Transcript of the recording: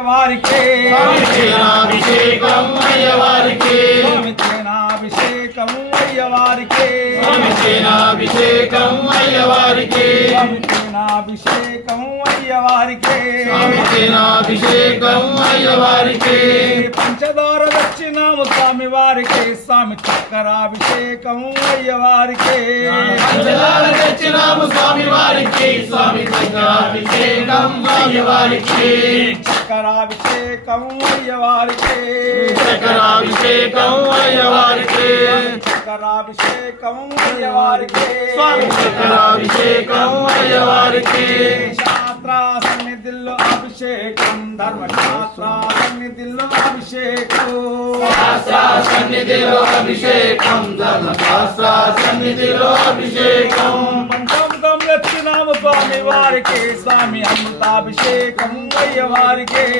వారికి స్వామి తేనాభిషేకం అయ్యవారికి స్వామి తేనాభిషేకం అయ్యవారికి స్వామి తేనాభిషేకం అయ్యవారికి స్వామి తేనాభిషేకం అయ్యవారికి స్వామి తేనాభిషేకం అయ్యవారికి పంచదార దక్షిణాము స్వామి వారికి స్వామి చక్కరాభిషేకం అయ్యవారికి పంచదార తెచ్చినాము స్వామి వారికి స్వామి చక్రాభిషేకం అయ్యవారికి చక్కరాభిషేకం అయ్యవారికి చక్రాభిషేకం అయ్యవారికి చక్కరాభిషేకం అయ్యవారికి స్వామి చక్రాభిషేకం అయ్యవారికి శాస్త్ర సన్నిధిలో అభిషేకం ధర్మశాస్త్ర సన్నిధిలో అభిషేకం శాస్త్ర సన్నిధిలో అభిషేకం ధర్మశాస్త్ర సన్నిధిలో అభిషేకం పంచామృతం దక్షిణాము స్వామి వారికి స్వామి అమృతాభిషేకం అయ్యవారికి